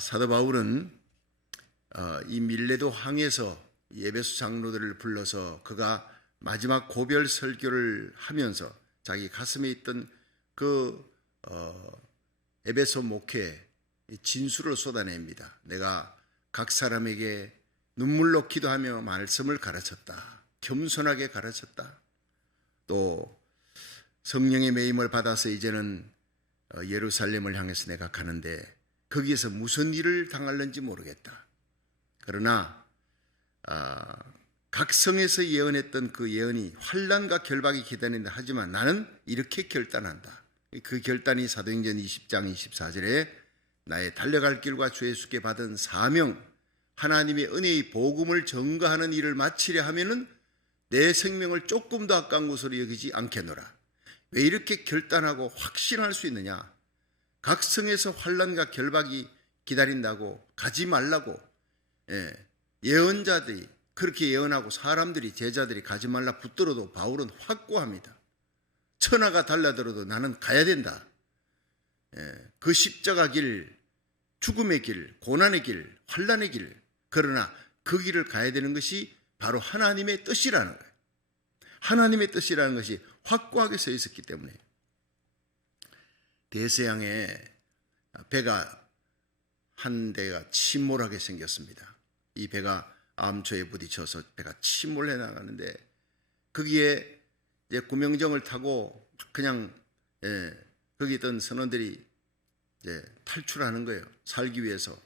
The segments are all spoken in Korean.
사도 바울은 이 밀레도 항에서 에베소 장로들을 불러서 그가 마지막 고별 설교를 하면서 자기 가슴에 있던 그 에베소 목회에 진수를 쏟아냅니다. 내가 각 사람에게 눈물로 기도하며 말씀을 가르쳤다. 겸손하게 가르쳤다. 또 성령의 매임을 받아서 이제는 예루살렘을 향해서 내가 가는데 거기에서 무슨 일을 당할는지 모르겠다. 그러나 각 성에서 예언했던 그 예언이 환난과 결박이 기다린다 하지만 나는 이렇게 결단한다. 그 결단이 사도행전 20장 24절에 나의 달려갈 길과 주 예수께 받은 사명, 하나님의 은혜의 복음을 전가하는 일을 마치려 하면은 내 생명을 조금도 아까운 것으로 여기지 않겠노라. 왜 이렇게 결단하고 확신할 수 있느냐? 각 성에서 환난과 결박이 기다린다고 가지 말라고 예언자들이 그렇게 예언하고 사람들이 제자들이 가지 말라 붙들어도 바울은 확고합니다. 천하가 달라들어도 나는 가야 된다. 그 십자가 길, 죽음의 길, 고난의 길, 환난의 길, 그러나 그 길을 가야 되는 것이 바로 하나님의 뜻이라는 거예요. 하나님의 뜻이라는 것이 확고하게 서 있었기 때문에 대서양에 배가 한 대가 침몰하게 생겼습니다. 이 배가 암초에 부딪혀서 배가 침몰해 나가는데 거기에 이제 구명정을 타고 그냥 거기 있던 선원들이 이제 탈출하는 거예요. 살기 위해서.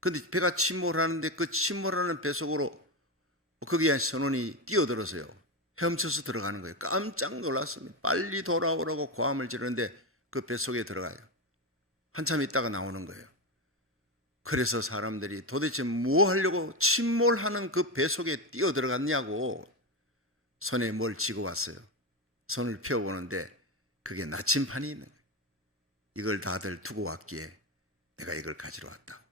그런데 배가 침몰하는데 그 침몰하는 배 속으로 거기에 선원이 뛰어들어서요. 헤엄쳐서 들어가는 거예요. 깜짝 놀랐습니다. 빨리 돌아오라고 고함을 지르는데 그 배 속에 들어가요. 한참 있다가 나오는 거예요. 그래서 사람들이 도대체 뭐 하려고 침몰하는 그 배 속에 뛰어 들어갔냐고 손에 뭘 쥐고 왔어요. 손을 펴보는데 그게 나침판이 있는 거예요. 이걸 다들 두고 왔기에 내가 이걸 가지러 왔다.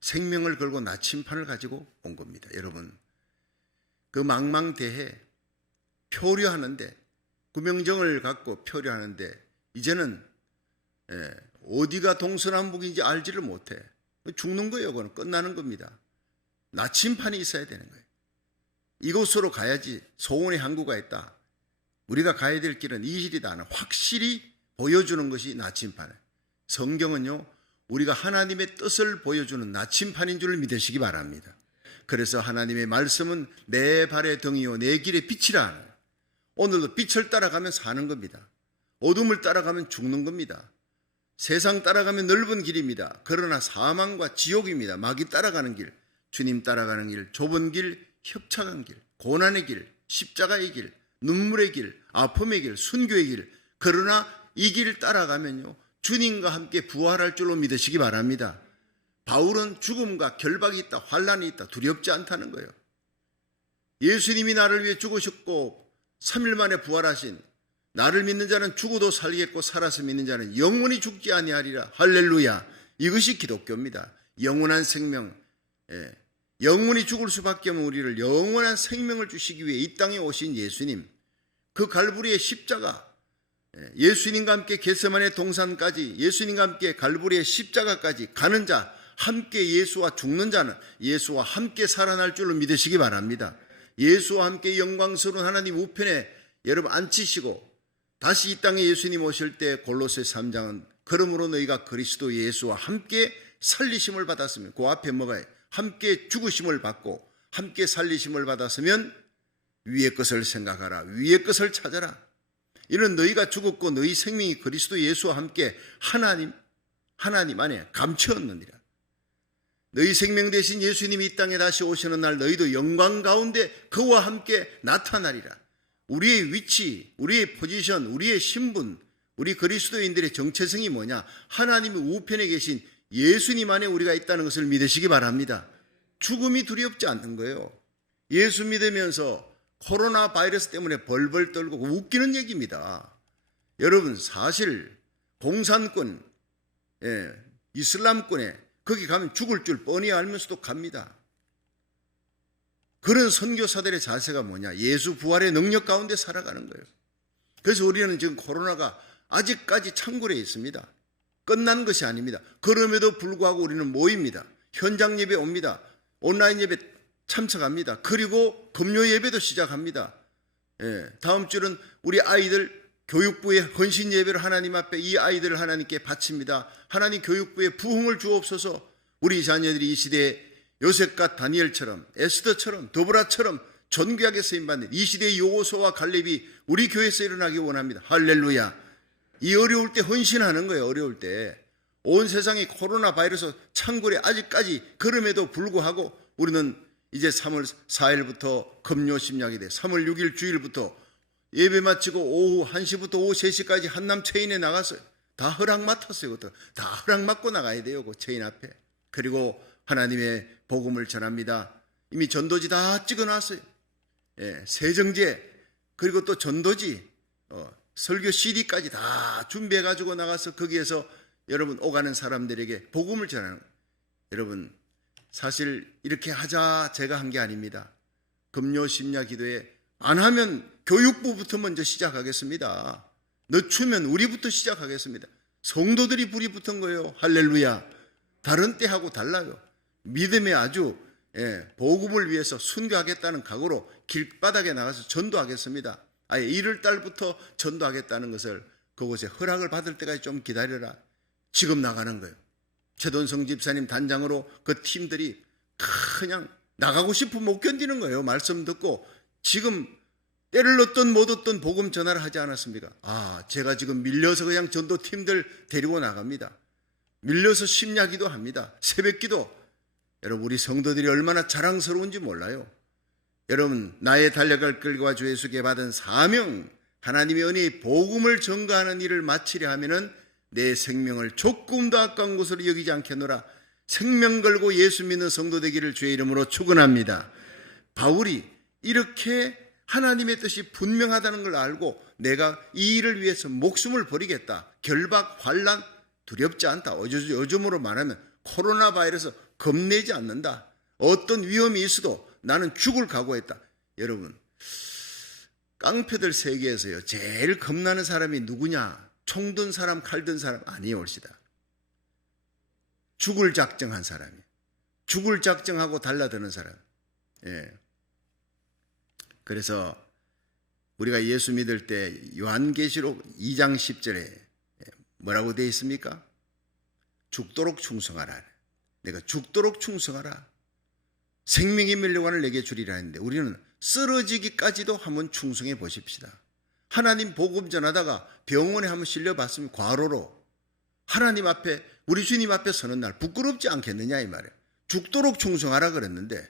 생명을 걸고 나침판을 가지고 온 겁니다. 여러분, 그 망망대해 표류하는데 구명정을 갖고 표류하는데 이제는 어디가 동서남북인지 알지를 못해. 죽는 거예요. 그건 끝나는 겁니다. 나침판이 있어야 되는 거예요. 이곳으로 가야지 소원의 항구가 있다. 우리가 가야 될 길은 이 길이다 하는 확실히 보여주는 것이 나침판이에요. 성경은요, 우리가 하나님의 뜻을 보여주는 나침판인 줄 믿으시기 바랍니다. 그래서 하나님의 말씀은 내 발의 등이요 내 길의 빛이라 하는 거예요. 오늘도 빛을 따라가면 사는 겁니다. 어둠을 따라가면 죽는 겁니다. 세상 따라가면 넓은 길입니다. 그러나 사망과 지옥입니다. 마귀 따라가는 길, 주님 따라가는 길, 좁은 길, 협착한 길, 고난의 길, 십자가의 길, 눈물의 길, 아픔의 길, 순교의 길. 그러나 이 길을 따라가면요, 주님과 함께 부활할 줄로 믿으시기 바랍니다. 바울은 죽음과 결박이 있다, 환난이 있다, 두렵지 않다는 거예요. 예수님이 나를 위해 죽으셨고 3일 만에 부활하신, 나를 믿는 자는 죽어도 살겠고 살아서 믿는 자는 영원히 죽지 아니하리라. 할렐루야. 이것이 기독교입니다. 영원한 생명, 영원히 죽을 수밖에 없는 우리를 영원한 생명을 주시기 위해 이 땅에 오신 예수님, 그 갈보리의 십자가, 예수님과 함께 겟세마네 동산까지, 예수님과 함께 갈보리의 십자가까지 가는 자, 함께 예수와 죽는 자는 예수와 함께 살아날 줄로 믿으시기 바랍니다. 예수와 함께 영광스러운 하나님 우편에 여러분 앉히시고 다시 이 땅에 예수님 오실 때 골로새 3장은 그러므로 너희가 그리스도 예수와 함께 살리심을 받았으면, 그 앞에 뭐가 함께 죽으심을 받고 함께 살리심을 받았으면 위의 것을 생각하라, 위의 것을 찾아라. 이는 너희가 죽었고 너희 생명이 그리스도 예수와 함께 하나님 안에 감추었느니라. 너희 생명 대신 예수님이 이 땅에 다시 오시는 날 너희도 영광 가운데 그와 함께 나타나리라. 우리의 위치, 우리의 포지션, 우리의 신분, 우리 그리스도인들의 정체성이 뭐냐? 하나님의 우편에 계신 예수님 안에 우리가 있다는 것을 믿으시기 바랍니다. 죽음이 두렵지 않는 거예요. 예수 믿으면서 코로나 바이러스 때문에 벌벌 떨고 웃기는 얘기입니다. 여러분, 사실 공산권, 이슬람권에 거기 가면 죽을 줄 뻔히 알면서도 갑니다. 그런 선교사들의 자세가 뭐냐? 예수 부활의 능력 가운데 살아가는 거예요. 그래서 우리는 지금 코로나가 아직까지 창궐해 있습니다. 끝난 것이 아닙니다. 그럼에도 불구하고 우리는 모입니다. 현장 예배 옵니다. 온라인 예배 참석합니다. 그리고 금요 예배도 시작합니다. 다음 주는 우리 아이들 교육부의 헌신 예배를 하나님 앞에 이 아이들을 하나님께 바칩니다. 하나님 교육부에 부흥을 주옵소서. 우리 자녀들이 이 시대에 요셉과 다니엘처럼 에스더처럼 도브라처럼 존귀하게 쓰임받는 이 시대의 요호수아와 갈렙이 우리 교회에서 일어나기 원합니다. 할렐루야. 이 어려울 때 헌신하는 거예요. 어려울 때. 온 세상이 코로나 바이러스 창궐에 아직까지 그럼에도 불구하고 우리는 이제 3월 4일부터 금요 심야기 돼 3월 6일 주일부터 예배 마치고 오후 1시부터 오후 3시까지 한남 체인에 나갔어요. 다 허락 맡았어요. 다 허락 맡고 나가야 돼요. 그 체인 앞에. 그리고 하나님의 복음을 전합니다. 이미 전도지 다 찍어놨어요. 세정제 그리고 또 전도지 설교 CD까지 다 준비해가지고 나가서 거기에서 여러분 오가는 사람들에게 복음을 전하는 거예요. 여러분 사실 이렇게 하자 제가 한 게 아닙니다. 금요 심야 기도에 안 하면 교육부부터 먼저 시작하겠습니다. 늦추면 우리부터 시작하겠습니다. 성도들이 불이 붙은 거예요. 할렐루야. 다른 때하고 달라요. 믿음에 아주 복음을 위해서 순교하겠다는 각오로 길바닥에 나가서 전도하겠습니다. 아예 1월 달부터 전도하겠다는 것을 그곳에 허락을 받을 때까지 좀 기다려라. 지금 나가는 거예요. 최돈성 집사님 단장으로 그 팀들이 그냥 나가고 싶으면 못 견디는 거예요. 말씀 듣고 지금 때를 얻든 못 얻든 복음 전화를 하지 않았습니까? 제가 지금 밀려서 그냥 전도팀들 데리고 나갑니다. 밀려서 심야기도 합니다. 새벽기도. 여러분 우리 성도들이 얼마나 자랑스러운지 몰라요. 여러분 나의 달려갈 길과 주 예수께 받은 사명 하나님의 은혜의 복음을 전가하는 일을 마치려 하면은 내 생명을 조금도 아까운 것으로 여기지 않겠노라. 생명 걸고 예수 믿는 성도 되기를 주의 이름으로 축원합니다. 바울이 이렇게 하나님의 뜻이 분명하다는 걸 알고 내가 이 일을 위해서 목숨을 버리겠다. 결박, 환난 두렵지 않다. 요즘으로 말하면 코로나 바이러스 겁내지 않는다. 어떤 위험이 있어도 나는 죽을 각오했다. 여러분 깡패들 세계에서요 제일 겁나는 사람이 누구냐? 총 든 사람, 칼 든 사람 아니에요. 올시다. 죽을 작정한 사람이에요. 죽을 작정하고 달라드는 사람. 그래서 우리가 예수 믿을 때 요한계시록 2장 10절에 뭐라고 되어 있습니까? 죽도록 충성하라. 내가 죽도록 충성하라. 생명이 멸류관을 내게 주리라 했는데 우리는 쓰러지기까지도 한번 충성해 보십시다. 하나님 복음 전하다가 병원에 한번 실려봤으면 과로로 하나님 앞에 우리 주님 앞에 서는 날 부끄럽지 않겠느냐 이 말이에요. 죽도록 충성하라 그랬는데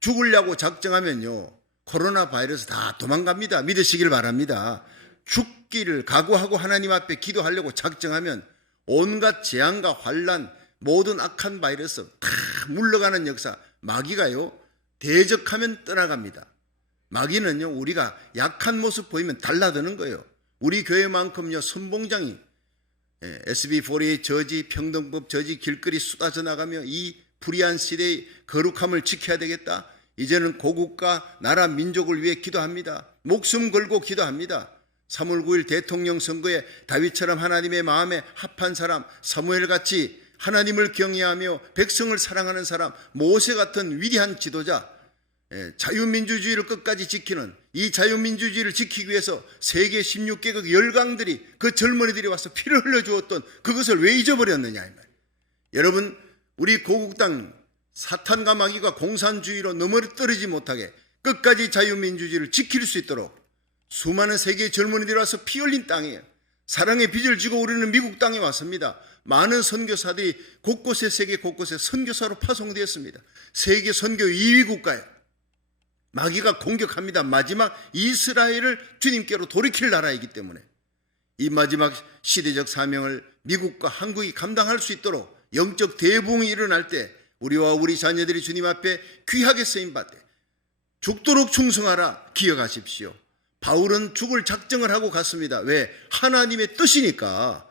죽으려고 작정하면요 코로나 바이러스 다 도망갑니다. 믿으시길 바랍니다. 죽기를 각오하고 하나님 앞에 기도하려고 작정하면 온갖 재앙과 환난 모든 악한 바이러스 다 물러가는 역사 마귀가요 대적하면 떠나갑니다. 마귀는요 우리가 약한 모습 보이면 달라드는 거예요. 우리 교회만큼요 선봉장이 SB48 저지 평등법 저지 길거리 쏟아져 나가며 이 불의한 시대의 거룩함을 지켜야 되겠다. 이제는 고국가 나라 민족을 위해 기도합니다. 목숨 걸고 기도합니다. 3월 9일 대통령 선거에 다윗처럼 하나님의 마음에 합한 사람 사무엘같이 하나님을 경외하며 백성을 사랑하는 사람 모세 같은 위대한 지도자 자유민주주의를 끝까지 지키는 이 자유민주주의를 지키기 위해서 세계 16개국 열강들이 그 젊은이들이 와서 피를 흘려주었던 그것을 왜 잊어버렸느냐 이 말. 여러분 우리 고국당 사탄과 마귀가 공산주의로 넘어뜨리지 못하게 끝까지 자유민주주의를 지킬 수 있도록 수많은 세계 젊은이들이 와서 피 흘린 땅이에요. 사랑의 빚을 지고 우리는 미국 땅에 왔습니다. 많은 선교사들이 곳곳에 세계 곳곳에 선교사로 파송되었습니다. 세계 선교 2위 국가예요. 마귀가 공격합니다. 마지막 이스라엘을 주님께로 돌이킬 나라이기 때문에 이 마지막 시대적 사명을 미국과 한국이 감당할 수 있도록 영적 대붕이 일어날 때 우리와 우리 자녀들이 주님 앞에 귀하게 쓰임받되 죽도록 충성하라 기억하십시오. 바울은 죽을 작정을 하고 갔습니다. 왜? 하나님의 뜻이니까.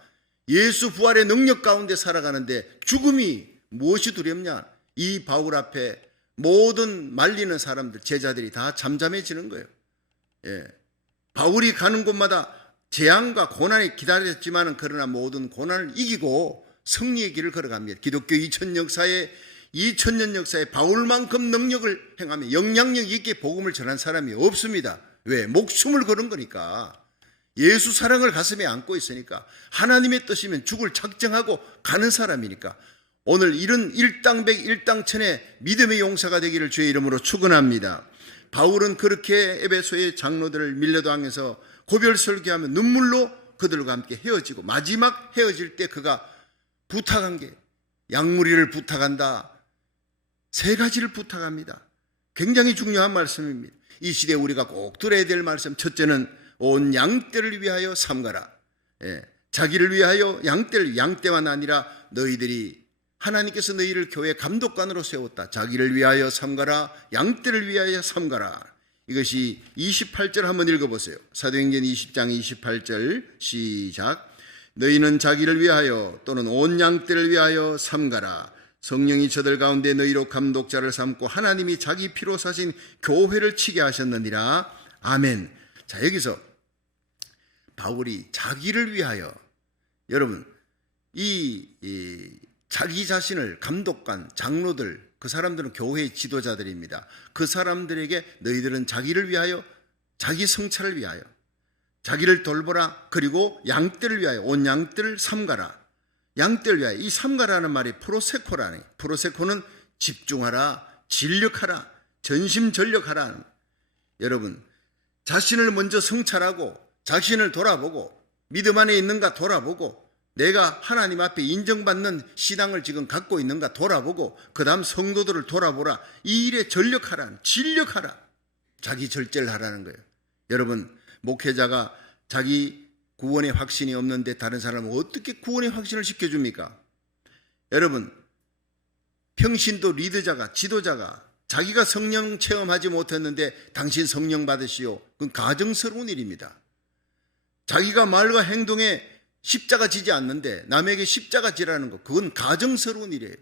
예수 부활의 능력 가운데 살아가는데 죽음이 무엇이 두렵냐? 이 바울 앞에 모든 말리는 사람들 제자들이 다 잠잠해지는 거예요. 바울이 가는 곳마다 재앙과 고난이 기다렸지만 그러나 모든 고난을 이기고 승리의 길을 걸어갑니다. 기독교 2000년 역사에 바울만큼 능력을 행하며 영향력 있게 복음을 전한 사람이 없습니다. 왜? 목숨을 걸은 거니까. 예수 사랑을 가슴에 안고 있으니까. 하나님의 뜻이면 죽을 작정하고 가는 사람이니까. 오늘 이런 일당백 일당천의 믿음의 용사가 되기를 주의 이름으로 축원합니다. 바울은 그렇게 에베소의 장로들을 밀려당해서 고별 설교하며 눈물로 그들과 함께 헤어지고 마지막 헤어질 때 그가 부탁한 게 양무리를 부탁한다. 3가지를 부탁합니다. 굉장히 중요한 말씀입니다. 이 시대에 우리가 꼭 들어야 될 말씀, 첫째는 온 양떼를 위하여 삼가라. 자기를 위하여 양떼만 아니라 너희들이 하나님께서 너희를 교회 감독관으로 세웠다. 자기를 위하여 삼가라. 양떼를 위하여 삼가라. 이것이 28절 한번 읽어보세요. 사도행전 20장 28절 시작. 너희는 자기를 위하여 또는 온 양떼를 위하여 삼가라. 성령이 저들 가운데 너희로 감독자를 삼고 하나님이 자기 피로 사신 교회를 치게 하셨느니라. 아멘. 자, 여기서 바울이 자기를 위하여, 여러분 이 자기 자신을 감독관, 장로들, 그 사람들은 교회의 지도자들입니다. 그 사람들에게 너희들은 자기를 위하여, 자기 성찰을 위하여, 자기를 돌보라. 그리고 양떼를 위하여 온 양떼를 삼가라. 양떼를 위하여, 이 삼가라는 말이 프로세코라네. 프로세코는 집중하라, 진력하라, 전심전력하라. 여러분, 자신을 먼저 성찰하고 자신을 돌아보고 믿음 안에 있는가 돌아보고 내가 하나님 앞에 인정받는 신앙을 지금 갖고 있는가 돌아보고 그 다음 성도들을 돌아보라. 이 일에 전력하라, 진력하라. 자기 절제를 하라는 거예요. 여러분, 목회자가 자기 구원의 확신이 없는데 다른 사람은 어떻게 구원의 확신을 시켜줍니까? 여러분, 평신도 리더자가, 지도자가 자기가 성령 체험하지 못했는데 당신 성령 받으시오. 그건 가증스러운 일입니다. 자기가 말과 행동에 십자가 지지 않는데 남에게 십자가 지라는 것, 그건 가증스러운 일이에요.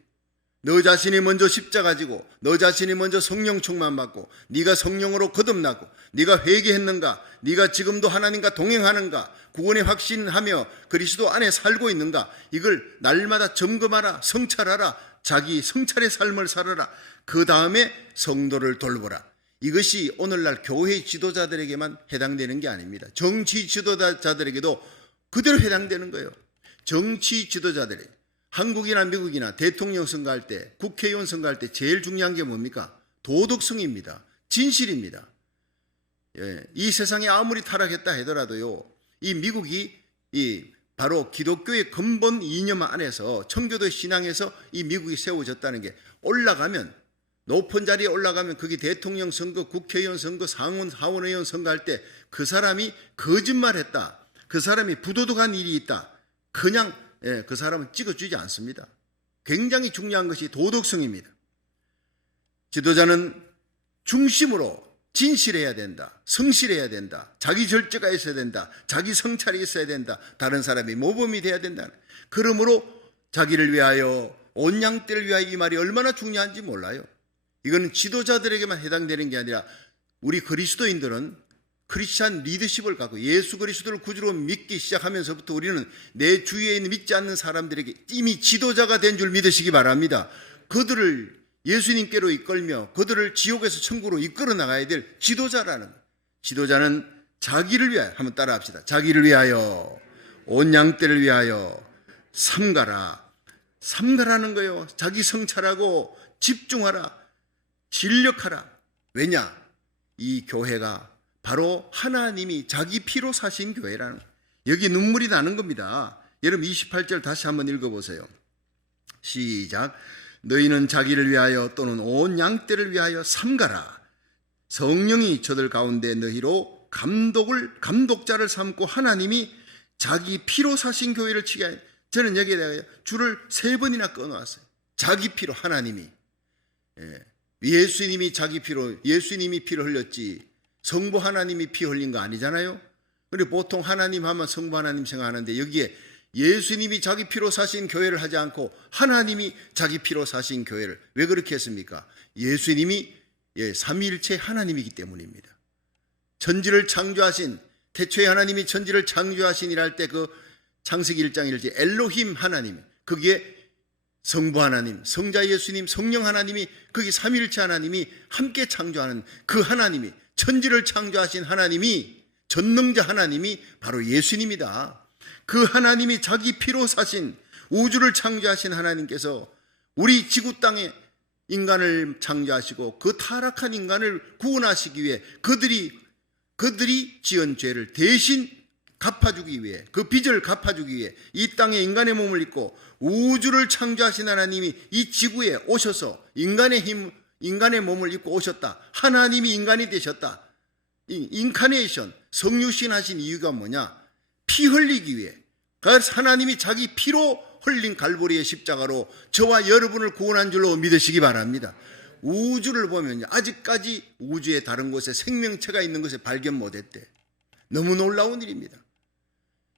너 자신이 먼저 십자가 지고 너 자신이 먼저 성령 충만 받고 네가 성령으로 거듭나고 네가 회개했는가, 네가 지금도 하나님과 동행하는가, 구원의 확신하며 그리스도 안에 살고 있는가, 이걸 날마다 점검하라, 성찰하라. 자기 성찰의 삶을 살아라. 그 다음에 성도를 돌보라. 이것이 오늘날 교회 지도자들에게만 해당되는 게 아닙니다. 정치 지도자들에게도 그대로 해당되는 거예요. 정치 지도자들이 한국이나 미국이나 대통령 선거할 때, 국회의원 선거할 때 제일 중요한 게 뭡니까? 도덕성입니다. 진실입니다. 이 세상이 아무리 타락했다 하더라도요, 이 미국이 바로 기독교의 근본 이념 안에서, 청교도 신앙에서 이 미국이 세워졌다는 게, 올라가면, 높은 자리에 올라가면 그게 대통령 선거, 국회의원 선거, 상원, 하원의원 선거할 때 그 사람이 거짓말했다, 그 사람이 부도덕한 일이 있다, 그냥 그 사람은 찍어주지 않습니다. 굉장히 중요한 것이 도덕성입니다. 지도자는 중심으로 진실해야 된다, 성실해야 된다, 자기 절제가 있어야 된다, 자기 성찰이 있어야 된다, 다른 사람이 모범이 돼야 된다. 그러므로 자기를 위하여, 온 양떼를 위하여, 이 말이 얼마나 중요한지 몰라요. 이거는 지도자들에게만 해당되는 게 아니라 우리 그리스도인들은 크리스찬 리더십을 갖고 예수 그리스도를 구주로 믿기 시작하면서부터 우리는 내 주위에 있는 믿지 않는 사람들에게 이미 지도자가 된 줄 믿으시기 바랍니다. 그들을 예수님께로 이끌며 그들을 지옥에서 천국으로 이끌어 나가야 될 지도자라는, 지도자는 자기를 위하여, 한번 따라 합시다. 자기를 위하여, 온 양떼를 위하여 삼가라. 삼가라는 거예요. 자기 성찰하고 집중하라, 진력하라. 왜냐? 이 교회가 바로 하나님이 자기 피로 사신 교회라는, 여기 눈물이 나는 겁니다. 여러분 28절 다시 한번 읽어보세요. 시작. 너희는 자기를 위하여 또는 온 양떼를 위하여 삼가라. 성령이 저들 가운데 너희로 감독자를 삼고 하나님이 자기 피로 사신 교회를 치게 하여. 저는 여기에 대하여 줄을 3번이나 끊어왔어요. 자기 피로, 하나님이, 예수님이 자기 피로, 예수님이 피를 흘렸지 성부 하나님이 피 흘린 거 아니잖아요. 그리고 보통 하나님 하면 성부 하나님 생각하는데 여기에 예수님이 자기 피로 사신 교회를 하지 않고 하나님이 자기 피로 사신 교회를, 왜 그렇게 했습니까? 예수님이 삼위일체 하나님이기 때문입니다. 천지를 창조하신 태초에 하나님이 천지를 창조하시니라 할 때 그 창세기 1장 1절 엘로힘 하나님, 거기에 성부 하나님, 성자 예수님, 성령 하나님이, 거기 삼위일체 하나님이 함께 창조하는 그 하나님이, 천지를 창조하신 하나님이, 전능자 하나님이 바로 예수님이다. 그 하나님이 자기 피로 사신, 우주를 창조하신 하나님께서 우리 지구 땅에 인간을 창조하시고 그 타락한 인간을 구원하시기 위해 그들이 지은 죄를 대신 갚아주기 위해, 그 빚을 갚아주기 위해 이 땅에 인간의 몸을 입고 우주를 창조하신 하나님이 이 지구에 오셔서 인간의 몸을 입고 오셨다. 하나님이 인간이 되셨다. 인카네이션, 성육신하신 이유가 뭐냐? 피 흘리기 위해. 그래서 하나님이 자기 피로 흘린 갈보리의 십자가로 저와 여러분을 구원한 줄로 믿으시기 바랍니다. 우주를 보면 아직까지 우주의 다른 곳에 생명체가 있는 것을 발견 못했대. 너무 놀라운 일입니다.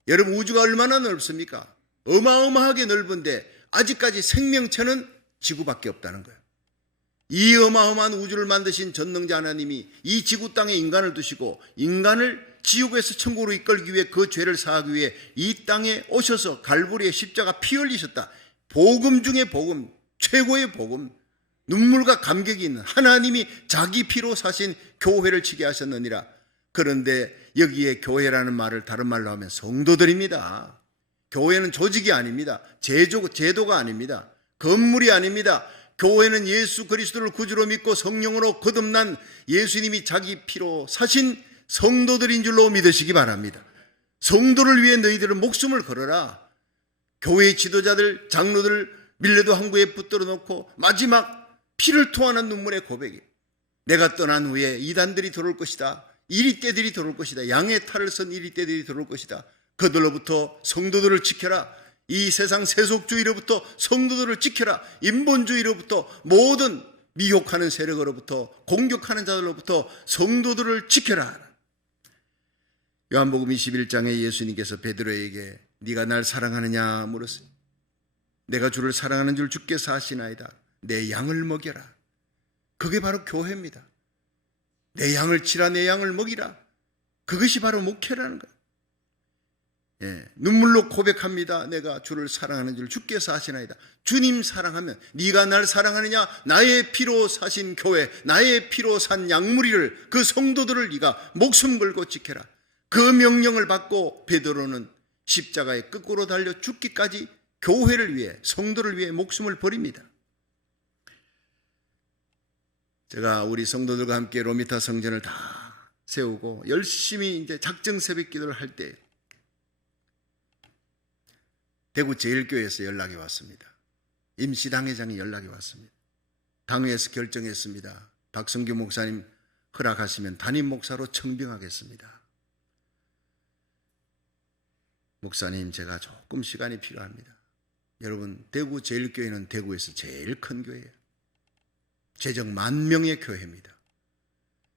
여러분, 우주가 얼마나 넓습니까? 어마어마하게 넓은데 아직까지 생명체는 지구밖에 없다는 거예요. 이 어마어마한 우주를 만드신 전능자 하나님이 이 지구 땅에 인간을 두시고 인간을 지옥에서 천국으로 이끌기 위해 그 죄를 사하기 위해 이 땅에 오셔서 갈보리의 십자가 피 흘리셨다. 복음 중에 복음, 최고의 복음, 눈물과 감격이 있는 하나님이 자기 피로 사신 교회를 치게 하셨느니라. 그런데 여기에 교회라는 말을 다른 말로 하면 성도들입니다. 교회는 조직이 아닙니다. 제도가 아닙니다. 건물이 아닙니다. 교회는 예수 그리스도를 구주로 믿고 성령으로 거듭난 예수님이 자기 피로 사신 성도들인 줄로 믿으시기 바랍니다. 성도를 위해 너희들은 목숨을 걸어라. 교회의 지도자들, 장로들 밀레도 항구에 붙들어 놓고 마지막 피를 토하는 눈물의 고백이, 내가 떠난 후에 이단들이 들어올 것이다. 이리떼들이 들어올 것이다. 양의 탈을 쓴 이리떼들이 들어올 것이다. 그들로부터 성도들을 지켜라. 이 세상 세속주의로부터 성도들을 지켜라. 인본주의로부터 모든 미혹하는 세력으로부터 공격하는 자들로부터 성도들을 지켜라. 요한복음 21장에 예수님께서 베드로에게 네가 날 사랑하느냐 물었어요. 내가 주를 사랑하는 줄 주께서 아시나이다. 내 양을 먹여라. 그게 바로 교회입니다. 내 양을 치라, 내 양을 먹이라. 그것이 바로 목회라는 거예요. 눈물로 고백합니다. 내가 주를 사랑하는 줄 주께서 아시나이다. 주님 사랑하면, 네가 날 사랑하느냐? 나의 피로 사신 교회, 나의 피로 산 양무리를, 그 성도들을 네가 목숨 걸고 지켜라. 그 명령을 받고 베드로는 십자가에 거꾸로 달려 죽기까지 교회를 위해, 성도를 위해 목숨을 버립니다. 제가 우리 성도들과 함께 로미타 성전을 다 세우고 열심히 이제 작정 새벽 기도를 할 때 대구 제일교회에서 연락이 왔습니다. 임시당회장이 연락이 왔습니다. 당회에서 결정했습니다. 박성규 목사님 허락하시면 담임 목사로 청빙하겠습니다. 목사님, 제가 조금 시간이 필요합니다. 여러분, 대구 제일교회는 대구에서 제일 큰 교회예요. 재정 10,000명의 교회입니다.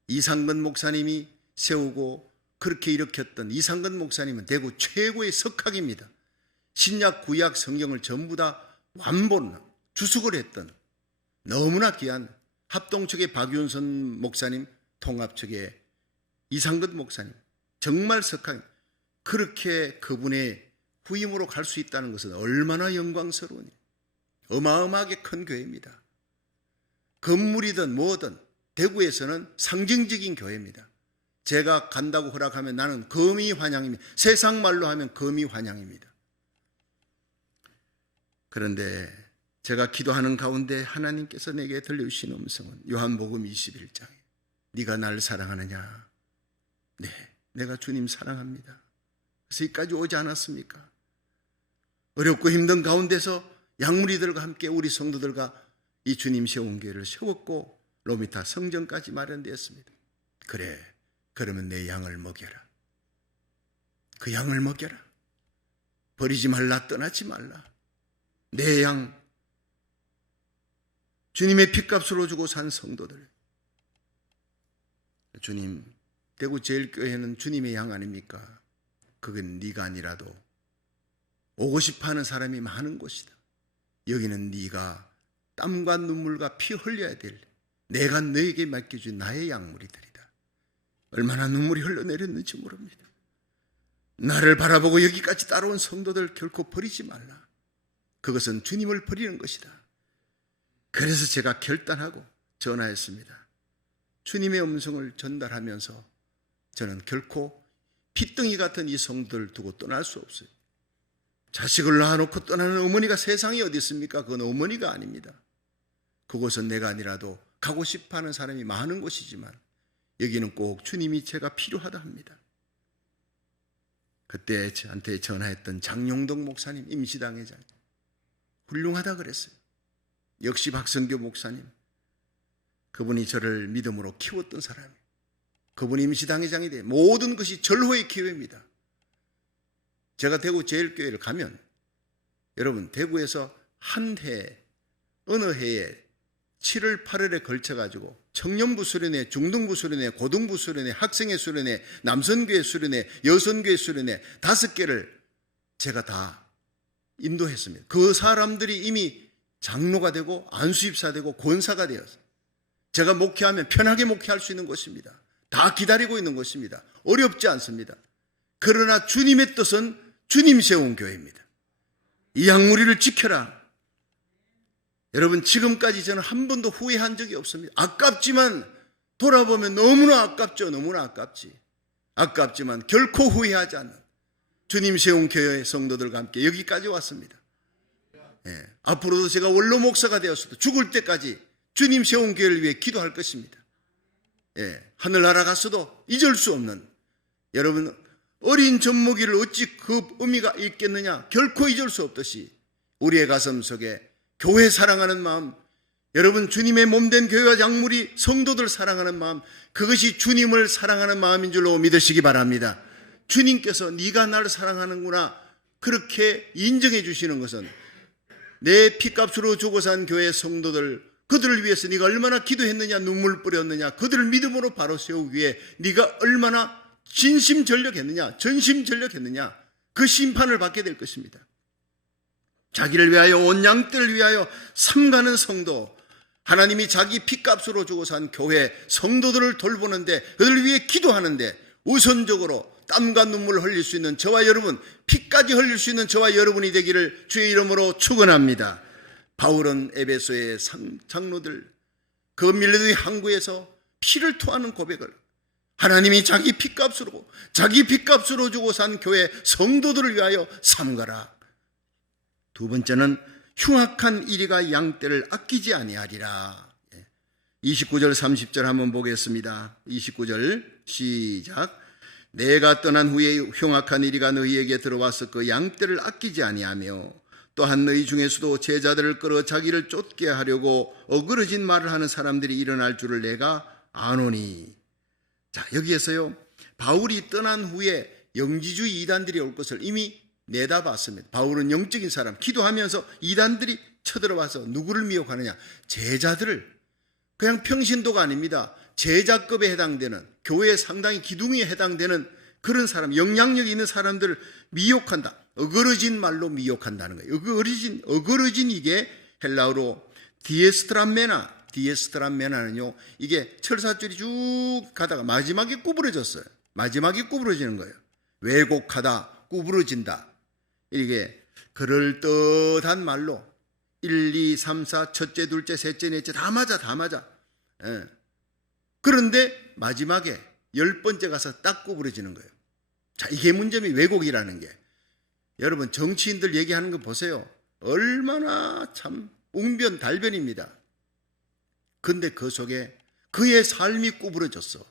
이상근 목사님이 세우고 그렇게 일으켰던 이상근 목사님은 대구 최고의 석학입니다. 신약 구약 성경을 전부 다 완본 주석을 했던 너무나 귀한 합동측의 박윤선 목사님, 통합측의 이상근 목사님, 정말 석학. 그렇게 그분의 후임으로 갈 수 있다는 것은 얼마나 영광스러우니. 어마어마하게 큰 교회입니다. 건물이든 뭐든 대구에서는 상징적인 교회입니다. 제가 간다고 허락하면 나는 거미 환영입니다. 세상 말로 하면 거미 환영입니다. 그런데 제가 기도하는 가운데 하나님께서 내게 들려주신 음성은 요한복음 21장에 네가 날 사랑하느냐? 네, 내가 주님 사랑합니다. 그래서 여기까지 오지 않았습니까? 어렵고 힘든 가운데서 양무리들과 함께 우리 성도들과 이 주님 세운 교회를 세웠고 로미타 성전까지 마련되었습니다. 그래, 그러면 내 양을 먹여라. 그 양을 먹여라. 버리지 말라, 떠나지 말라. 내 양, 주님의 핏값으로 주고 산 성도들. 주님, 대구 제일교회는 주님의 양 아닙니까? 그건 네가 아니라도 오고 싶어하는 사람이 많은 곳이다. 여기는 네가 땀과 눈물과 피 흘려야 될, 내가 너에게 맡겨준 나의 양무리들이다. 얼마나 눈물이 흘러내렸는지 모릅니다. 나를 바라보고 여기까지 따라온 성도들 결코 버리지 말라. 그것은 주님을 버리는 것이다. 그래서 제가 결단하고 전화했습니다. 주님의 음성을 전달하면서 저는 결코 핏덩이 같은 이 성도를 두고 떠날 수 없어요. 자식을 낳아놓고 떠나는 어머니가 세상에 어디 있습니까? 그건 어머니가 아닙니다. 그곳은 내가 아니라도 가고 싶어하는 사람이 많은 곳이지만 여기는 꼭 주님이 제가 필요하다 합니다. 그때 저한테 전화했던 장용덕 목사님, 임시당 회장, 훌륭하다 그랬어요. 역시 박성교 목사님, 그분이 저를 믿음으로 키웠던 사람이에요. 그분이 임시당 회장이 돼 모든 것이 절호의 기회입니다. 제가 대구 제일교회를 가면 여러분 대구에서 한 해, 어느 해에 7월 8월에 걸쳐가지고 청년부 수련회, 중등부 수련회, 고등부 수련회, 학생회 수련회, 남선교회 수련회, 여선교회 수련회 5개를 제가 다 인도했습니다. 그 사람들이 이미 장로가 되고 안수입사 되고 권사가 되어서 제가 목회하면 편하게 목회할 수 있는 곳입니다. 다 기다리고 있는 곳입니다. 어렵지 않습니다. 그러나 주님의 뜻은 주님 세운 교회입니다. 이 약무리를 지켜라. 여러분, 지금까지 저는 한 번도 후회한 적이 없습니다. 아깝지만 돌아보면 너무나 아깝죠. 너무나 아깝지. 아깝지만 결코 후회하지 않는 주님 세운 교회의 성도들과 함께 여기까지 왔습니다. 앞으로도 제가 원로 목사가 되었어도 죽을 때까지 주님 세운 교회를 위해 기도할 것입니다. 하늘나라 갔어도 잊을 수 없는, 여러분, 어린 젖먹이를 어찌 그 의미가 있겠느냐, 결코 잊을 수 없듯이 우리의 가슴 속에 교회 사랑하는 마음, 여러분 주님의 몸된 교회와 약물이 성도들 사랑하는 마음, 그것이 주님을 사랑하는 마음인 줄로 믿으시기 바랍니다. 주님께서 네가 나를 사랑하는구나 그렇게 인정해 주시는 것은 내 피값으로 주고 산 교회 성도들, 그들을 위해서 네가 얼마나 기도했느냐, 눈물 뿌렸느냐, 그들을 믿음으로 바로 세우기 위해 네가 얼마나 진심전력했느냐, 전심전력했느냐, 그 심판을 받게 될 것입니다. 자기를 위하여 온 양떼를 위하여 삼가는 성도, 하나님이 자기 피값으로 주고 산 교회 성도들을 돌보는데, 그들을 위해 기도하는데 우선적으로 땀과 눈물을 흘릴 수 있는 저와 여러분, 피까지 흘릴 수 있는 저와 여러분이 되기를 주의 이름으로 축원합니다. 바울은 에베소의 장로들, 그 밀레도의 항구에서 피를 토하는 고백을, 하나님이 자기 피값으로 주고 산 교회 성도들을 위하여 삼가라. 두 번째는 흉악한 이리가 양떼를 아끼지 아니하리라. 29절 30절 한번 보겠습니다. 29절 시작. 내가 떠난 후에 흉악한 이리가 너희에게 들어와서 그 양떼를 아끼지 아니하며 또한 너희 중에서도 제자들을 끌어 자기를 쫓게 하려고 어그러진 말을 하는 사람들이 일어날 줄을 내가 아노니. 자, 여기에서요, 바울이 떠난 후에 영지주의 이단들이 올 것을 이미 내다봤습니다. 바울은 영적인 사람, 기도하면서 이단들이 쳐들어와서 누구를 미혹하느냐? 제자들을. 그냥 평신도가 아닙니다. 제자급에 해당되는, 교회에 상당히 기둥에 해당되는 그런 사람, 영향력 있는 사람들을 미혹한다. 어그러진 말로 미혹한다는 거예요. 어그러진 이게 헬라어로 디에스트라메나는요, 이게 철사줄이 쭉 가다가 마지막에 구부러졌어요. 마지막에 구부러지는 거예요. 왜곡하다, 구부러진다. 이게 그럴듯한 말로 1, 2, 3, 4, 첫째, 둘째, 셋째, 넷째 다 맞아. 그런데 마지막에 10번째 가서 딱 구부러지는 거예요. 자, 이게 문제미, 왜곡이라는 게. 여러분, 정치인들 얘기하는 거 보세요. 얼마나 참 웅변달변입니다. 근데 그 속에 그의 삶이 구부러졌어.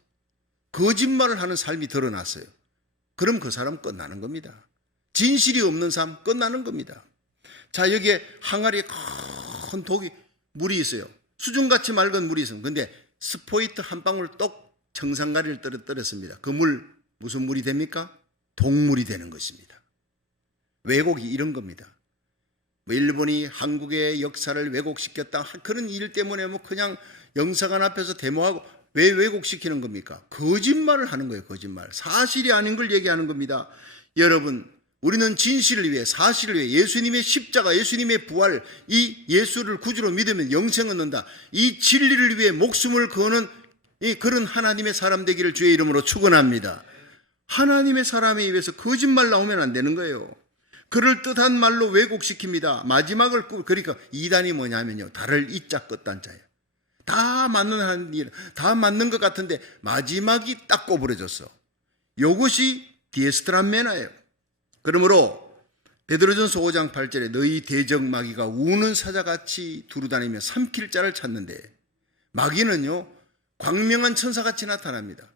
거짓말을 하는 삶이 드러났어요. 그럼 그 사람 끝나는 겁니다. 진실이 없는 삶 끝나는 겁니다. 자, 여기에 항아리에 큰 물이 있어요. 수중같이 맑은 물이 있어요. 근데 스포이트 한 방울 똑 정상가리를 떨어뜨렸습니다. 그 물, 무슨 물이 됩니까? 독물이 되는 것입니다. 왜곡이 이런 겁니다. 일본이 한국의 역사를 왜곡시켰다, 그런 일 때문에 그냥 영사관 앞에서 데모하고, 왜 왜곡시키는 겁니까? 거짓말을 하는 거예요. 거짓말. 사실이 아닌 걸 얘기하는 겁니다. 여러분, 우리는 진실을 위해, 사실을 위해, 예수님의 십자가, 예수님의 부활, 이 예수를 구주로 믿으면 영생 얻는다, 이 진리를 위해 목숨을 거는 그런 하나님의 사람 되기를 주의 이름으로 축원합니다. 하나님의 사람의 입에서 거짓말 나오면 안 되는 거예요. 그럴듯한 말로 왜곡시킵니다. 마지막을 그러니까 이단이 뭐냐면요, 달을 이자 끝단자예요. 다 맞는 일, 다 맞는 것 같은데 마지막이 딱 꼬부러졌어. 이것이 디에스트람메나예요. 그러므로 베드로전서 5장 8절에 너희 대적 마귀가 우는 사자같이 두루다니며 삼킬 자를 찾는데, 마귀는요 광명한 천사같이 나타납니다.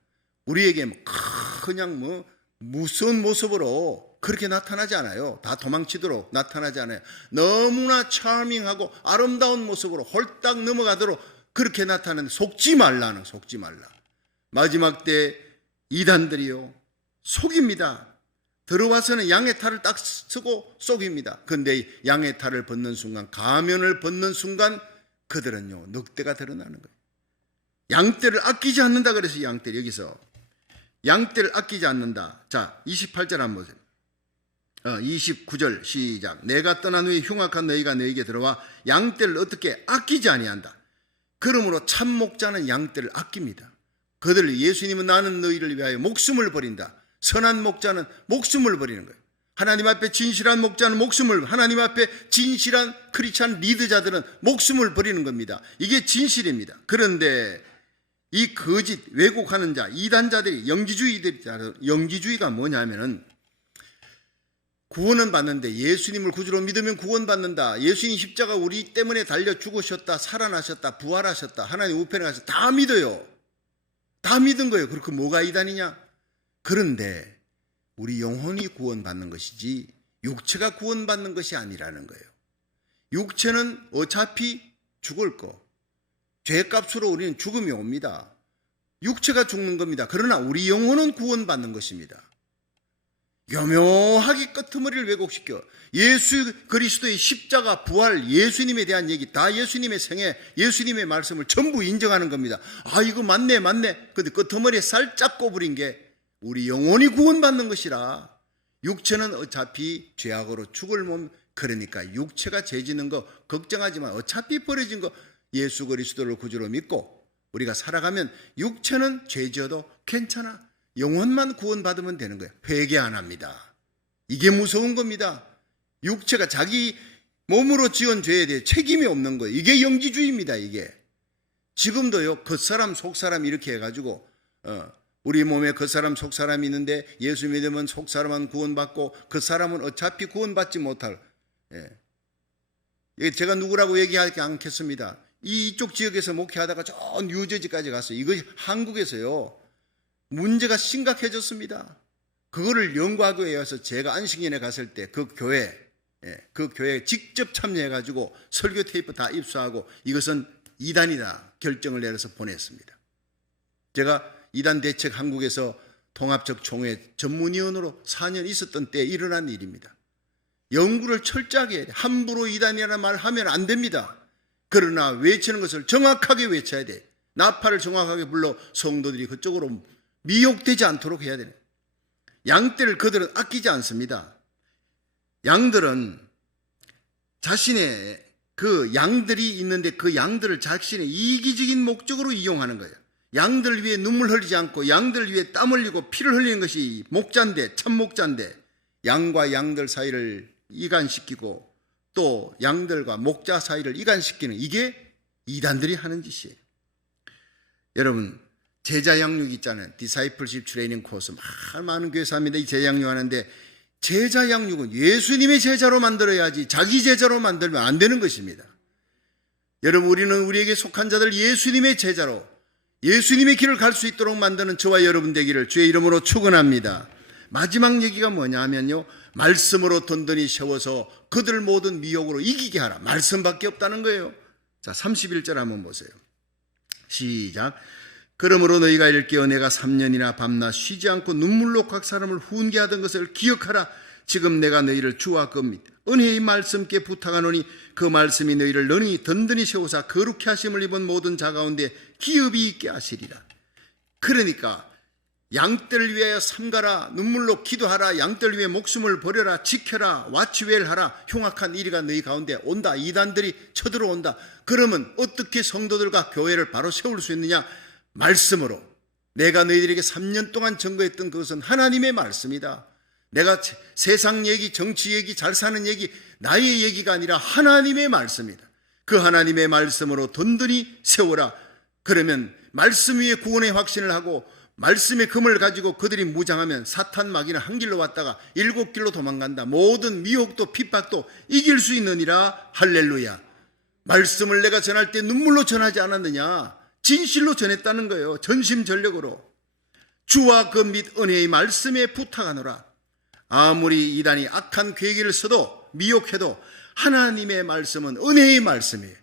우리에게 그냥 무서운 모습으로 그렇게 나타나지 않아요. 다 도망치도록 나타나지 않아요. 너무나 차밍하고 아름다운 모습으로 홀딱 넘어가도록 그렇게 나타나는, 속지 말라. 마지막 때 이단들이요 속입니다. 들어와서는 양의 탈을 딱 쓰고 속입니다. 그런데 양의 탈을 벗는 순간, 가면을 벗는 순간 그들은요 늑대가 드러나는 거예요. 양떼를 아끼지 않는다 그래서 양떼, 여기서 양떼를 아끼지 않는다. 자 28절 한번 보세요. 29절 시작. 내가 떠난 후에 흉악한 너희가 너희에게 들어와 양떼를 어떻게 아끼지 아니한다. 그러므로 참 목자는 양떼를 아낍니다. 그들, 예수님은 나는 너희를 위하여 목숨을 버린다. 선한 목자는 목숨을 버리는 거예요. 하나님 앞에 진실한 목자는 하나님 앞에 진실한 크리스찬 리더자들은 목숨을 버리는 겁니다. 이게 진실입니다. 그런데 이 거짓 왜곡하는 자, 이단자들이, 영지주의가 뭐냐면은, 구원은 받는데 예수님을 구주로 믿으면 구원받는다. 예수님 십자가 우리 때문에 달려 죽으셨다, 살아나셨다, 부활하셨다, 하나님 우편에 가서 다 믿어요. 다 믿은 거예요. 그렇게 뭐가 이단이냐? 그런데 우리 영혼이 구원받는 것이지 육체가 구원받는 것이 아니라는 거예요. 육체는 어차피 죽을 거, 죄값으로 우리는 죽음이 옵니다. 육체가 죽는 겁니다. 그러나 우리 영혼은 구원받는 것입니다. 교묘하게 끄트머리를 왜곡시켜 예수 그리스도의 십자가, 부활, 예수님에 대한 얘기, 다 예수님의 생애, 예수님의 말씀을 전부 인정하는 겁니다. 아, 이거 맞네. 근데 끄트머리에 살짝 꼬부린 게 우리 영혼이 구원받는 것이라, 육체는 어차피 죄악으로 죽을 몸, 그러니까 육체가 죄지는 거 걱정하지만 어차피 버려진 거 예수 그리스도를 구주로 믿고 우리가 살아가면 육체는 죄지어도 괜찮아. 영혼만 구원받으면 되는 거예요. 회개 안 합니다. 이게 무서운 겁니다. 육체가 자기 몸으로 지은 죄에 대해 책임이 없는 거예요. 이게 영지주의입니다. 이게 지금도요 겉사람 속사람 이렇게 해가지고 우리 몸에 겉사람 속사람이 있는데 예수 믿으면 속사람은 구원받고 겉사람은 어차피 구원받지 못할, 제가 누구라고 얘기하지 않겠습니다. 이쪽 지역에서 목회하다가 저 뉴저지까지 갔어요. 이거 한국에서요 문제가 심각해졌습니다. 그거를 연구하기 위해서 제가 안식년에 갔을 때 그 교회에 직접 참여해가지고 설교 테이프 다 입수하고 이것은 이단이다 결정을 내려서 보냈습니다. 제가 이단 대책 한국에서 통합적 총회 전문위원으로 4년 있었던 때에 일어난 일입니다. 연구를 철저하게 해야 돼. 함부로 이단이라는 말 하면 안 됩니다. 그러나 외치는 것을 정확하게 외쳐야 돼. 나팔을 정확하게 불러 성도들이 그쪽으로 미혹되지 않도록 해야 되네. 양떼를 그들은 아끼지 않습니다. 양들은 자신의 그 양들이 있는데 그 양들을 자신의 이기적인 목적으로 이용하는 거예요. 양들 위해 눈물 흘리지 않고 양들 위해 땀 흘리고 피를 흘리는 것이 목자인데, 참 목자인데, 양과 양들 사이를 이간시키고 또 양들과 목자 사이를 이간시키는, 이게 이단들이 하는 짓이에요. 여러분, 제자 양육 있잖아요. 디사이플십 트레이닝 코스 많은 교회에서 합니다. 이 제자 양육 하는데, 제자 양육은 예수님의 제자로 만들어야지 자기 제자로 만들면 안 되는 것입니다. 여러분, 우리는 우리에게 속한 자들 예수님의 제자로, 예수님의 길을 갈 수 있도록 만드는 저와 여러분 되기를 주의 이름으로 축원합니다. 마지막 얘기가 뭐냐 하면요, 말씀으로 든든히 세워서 그들 모든 미혹으로 이기게 하라. 말씀밖에 없다는 거예요. 자, 31절 한번 보세요. 시작. 그러므로 너희가 일깨어 내가 3년이나 밤낮 쉬지 않고 눈물로 각 사람을 훈계하던 것을 기억하라. 지금 내가 너희를 주와 그 은혜의 말씀께 부탁하노니 그 말씀이 너희를 너희 든든히 세우사 거룩히 하심을 입은 모든 자 가운데 기업이 있게 하시리라. 그러니까 양떼를 위하여 삼가라, 눈물로 기도하라, 양떼를 위해 목숨을 버려라, 지켜라, 와치웰하라. 흉악한 이리가 너희 가운데 온다. 이단들이 쳐들어온다. 그러면 어떻게 성도들과 교회를 바로 세울 수 있느냐? 말씀으로. 내가 너희들에게 3년 동안 증거했던 그것은 하나님의 말씀이다. 내가 세상 얘기, 정치 얘기, 잘 사는 얘기, 나의 얘기가 아니라 하나님의 말씀이다. 그 하나님의 말씀으로 든든히 세워라. 그러면 말씀 위에 구원의 확신을 하고 말씀의 금을 가지고 그들이 무장하면 사탄 마귀는 한 길로 왔다가 7길로 도망간다. 모든 미혹도 핍박도 이길 수 있느니라. 할렐루야. 말씀을 내가 전할 때 눈물로 전하지 않았느냐? 진실로 전했다는 거예요. 전심전력으로. 주와 그 및 은혜의 말씀에 부탁하노라. 아무리 이단이 악한 계기를 써도 미혹해도 하나님의 말씀은 은혜의 말씀이에요.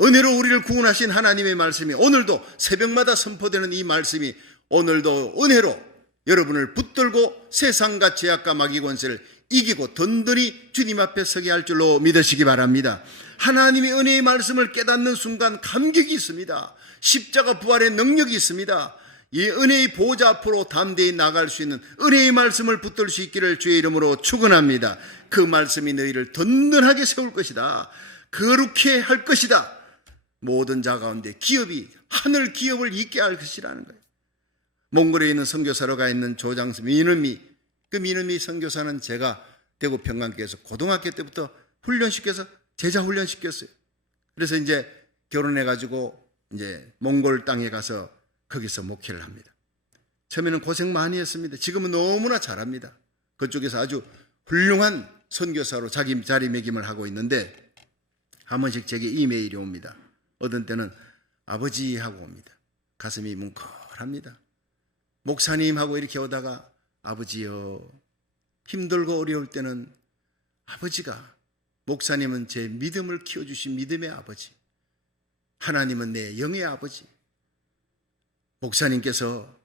은혜로 우리를 구원하신 하나님의 말씀이 오늘도 새벽마다 선포되는 이 말씀이 오늘도 은혜로 여러분을 붙들고 세상과 죄악과 마귀 권세를 이기고 든든히 주님 앞에 서게 할 줄로 믿으시기 바랍니다. 하나님의 은혜의 말씀을 깨닫는 순간 감격이 있습니다. 십자가 부활의 능력이 있습니다. 이 은혜의 보좌 앞으로 담대히 나갈 수 있는 은혜의 말씀을 붙들 수 있기를 주의 이름으로 축원합니다. 그 말씀이 너희를 든든하게 세울 것이다. 거룩해 할 것이다. 모든 자 가운데 기업이 하늘 기업을 있게 할 것이라는 거예요. 몽골에 있는 선교사로 가 있는 조장수 민은미, 그 민은미 선교사는 제가 대구 평강교회에서 고등학교 때부터 훈련시켜서 제자 훈련시켰어요. 그래서 이제 결혼해가지고 이제 몽골 땅에 가서 거기서 목회를 합니다. 처음에는 고생 많이 했습니다. 지금은 너무나 잘합니다. 그쪽에서 아주 훌륭한 선교사로 자기 자리매김을 하고 있는데 한 번씩 제게 이메일이 옵니다. 어떤 때는 아버지 하고 옵니다. 가슴이 뭉클합니다. 목사님하고 이렇게 오다가 아버지요, 힘들고 어려울 때는 아버지가, 목사님은 제 믿음을 키워주신 믿음의 아버지, 하나님은 내 영의 아버지, 목사님께서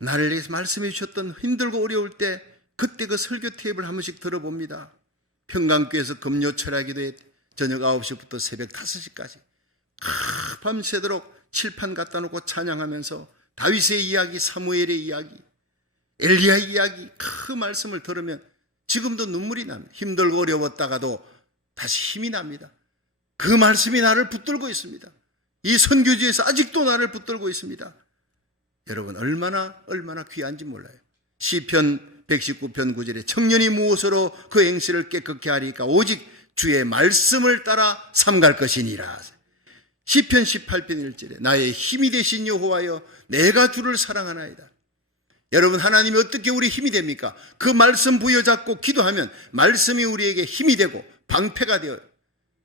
나를 위해서 말씀해 주셨던 힘들고 어려울 때 그때 그 설교 테이프를 한 번씩 들어봅니다. 평강교회에서 금요 철야기도에 저녁 9시부터 새벽 5시까지 밤새도록 칠판 갖다 놓고 찬양하면서 다윗의 이야기, 사무엘의 이야기, 엘리야의 이야기, 그 말씀을 들으면 지금도 눈물이 납니다. 힘들고 어려웠다가도 다시 힘이 납니다. 그 말씀이 나를 붙들고 있습니다. 이 선교지에서 아직도 나를 붙들고 있습니다. 여러분 얼마나 귀한지 몰라요. 시편 119편 9절에 청년이 무엇으로 그 행실을 깨끗게 하리까 오직 주의 말씀을 따라 삼갈 것이니라. 시편 18편 1절에 나의 힘이 되신 여호와여 내가 주를 사랑하나이다. 여러분 하나님이 어떻게 우리 힘이 됩니까? 그 말씀 부여잡고 기도하면 말씀이 우리에게 힘이 되고 방패가 되어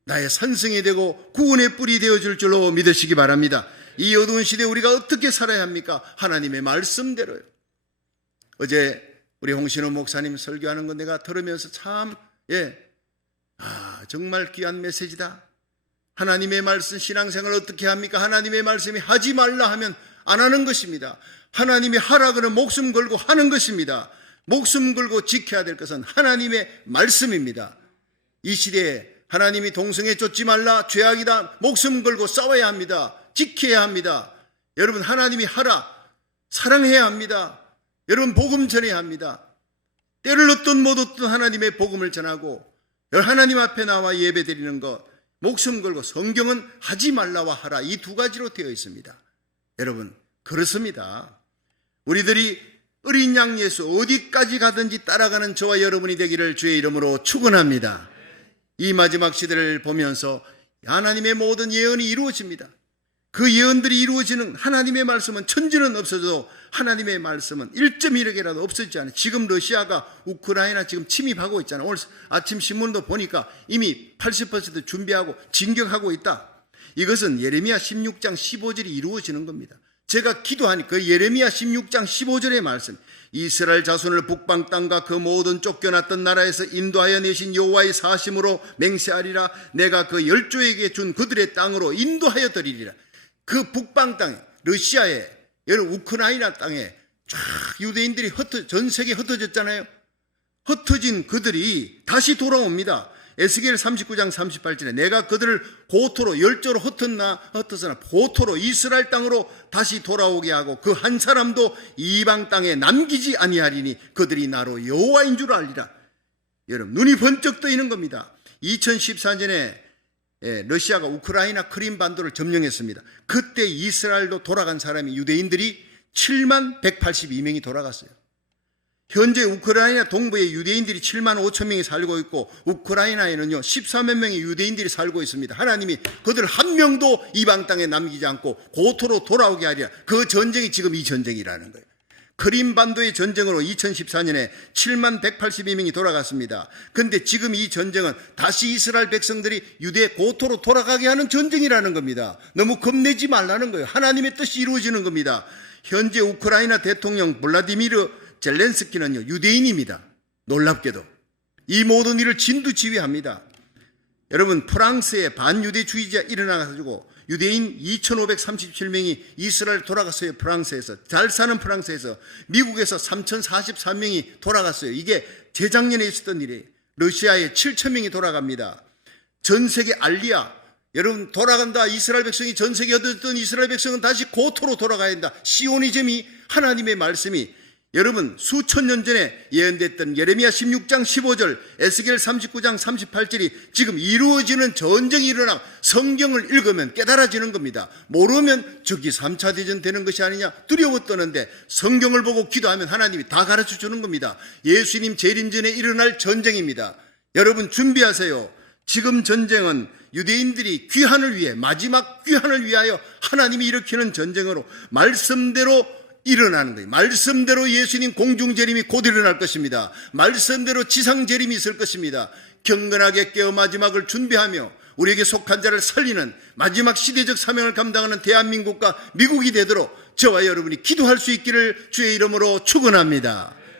나의 산성이 되고 구원의 뿔이 되어줄 줄로 믿으시기 바랍니다. 이 어두운 시대에 우리가 어떻게 살아야 합니까? 하나님의 말씀대로요. 어제 우리 홍신호 목사님 설교하는 거 내가 들으면서 참 정말 귀한 메시지다. 하나님의 말씀, 신앙생활을 어떻게 합니까? 하나님의 말씀이 하지 말라 하면 안 하는 것입니다. 하나님이 하라 그러면 목숨 걸고 하는 것입니다. 목숨 걸고 지켜야 될 것은 하나님의 말씀입니다. 이 시대에 하나님이 동성애 쫓지 말라, 죄악이다, 목숨 걸고 싸워야 합니다. 지켜야 합니다. 여러분 하나님이 하라, 사랑해야 합니다. 여러분 복음 전해야 합니다. 때를 얻든 못 얻든 하나님의 복음을 전하고 하나님 앞에 나와 예배 드리는 것, 목숨 걸고 성경은 하지 말라와 하라, 이 두 가지로 되어 있습니다. 여러분 그렇습니다. 우리들이 어린 양 예수 어디까지 가든지 따라가는 저와 여러분이 되기를 주의 이름으로 축원합니다. 이 마지막 시대를 보면서 하나님의 모든 예언이 이루어집니다. 그 예언들이 이루어지는 하나님의 말씀은 천지는 없어져도 하나님의 말씀은 1.1억이라도 없어지지 않아요. 지금 러시아가 우크라이나 지금 침입하고 있잖아요. 오늘 아침 신문도 보니까 이미 80% 준비하고 진격하고 있다. 이것은 예레미야 16장 15절이 이루어지는 겁니다. 제가 기도하니 그 예레미야 16장 15절의 말씀, 이스라엘 자손을 북방 땅과 그 모든 쫓겨났던 나라에서 인도하여 내신 여호와의 사심으로 맹세하리라. 내가 그 열조에게 준 그들의 땅으로 인도하여 드리리라. 그 북방 땅에, 러시아에, 여러분 우크라이나 땅에 쫙 유대인들이 전 세계에 흩어졌잖아요. 흩어진 그들이 다시 돌아옵니다. 에스겔 39장 38절에 내가 그들을 고토로 열조로 흩어서나 고토로 이스라엘 땅으로 다시 돌아오게 하고 그 한 사람도 이방 땅에 남기지 아니하리니 그들이 나로 여호와인 줄 알리라. 여러분 눈이 번쩍 뜨이는 겁니다. 2014년에 러시아가 우크라이나 크림 반도를 점령했습니다. 그때 이스라엘로 돌아간 사람이 유대인들이 7만 182명이 돌아갔어요. 현재 우크라이나 동부에 유대인들이 7만 5천 명이 살고 있고 우크라이나에는요 14만 명의 유대인들이 살고 있습니다. 하나님이 그들 한 명도 이방 땅에 남기지 않고 고토로 돌아오게 하리라. 그 전쟁이 지금 이 전쟁이라는 거예요. 크림반도의 전쟁으로 2014년에 7만 182명이 돌아갔습니다. 그런데 지금 이 전쟁은 다시 이스라엘 백성들이 유대 고토로 돌아가게 하는 전쟁이라는 겁니다. 너무 겁내지 말라는 거예요. 하나님의 뜻이 이루어지는 겁니다. 현재 우크라이나 대통령 블라디미르 젤렌스키는요 유대인입니다. 놀랍게도 이 모든 일을 진두지휘합니다. 여러분, 프랑스에 반유대주의자 일어나가지고 유대인 2,537명이 이스라엘 돌아갔어요. 프랑스에서, 잘 사는 프랑스에서. 미국에서 3,043명이 돌아갔어요. 이게 재작년에 있었던 일이에요. 러시아에 7,000명이 돌아갑니다. 전 세계 알리야, 여러분 돌아간다. 이스라엘 백성이 전 세계에 얻었던 이스라엘 백성은 다시 고토로 돌아가야 한다. 시오니즘이, 하나님의 말씀이 여러분 수천 년 전에 예언됐던 예레미야 16장 15절, 에스겔 39장 38절이 지금 이루어지는 전쟁이 일어나 성경을 읽으면 깨달아지는 겁니다. 모르면 저기 3차 대전 되는 것이 아니냐 두려워 떠는데 성경을 보고 기도하면 하나님이 다 가르쳐 주는 겁니다. 예수님 재림 전에 일어날 전쟁입니다. 여러분 준비하세요. 지금 전쟁은 유대인들이 귀환을 위해, 마지막 귀환을 위하여 하나님이 일으키는 전쟁으로 말씀대로 일어나는 거예요. 말씀대로 예수님 공중재림이 곧 일어날 것입니다. 말씀대로 지상재림이 있을 것입니다. 경건하게 깨어 마지막을 준비하며 우리에게 속한 자를 살리는 마지막 시대적 사명을 감당하는 대한민국과 미국이 되도록 저와 여러분이 기도할 수 있기를 주의 이름으로 축원합니다.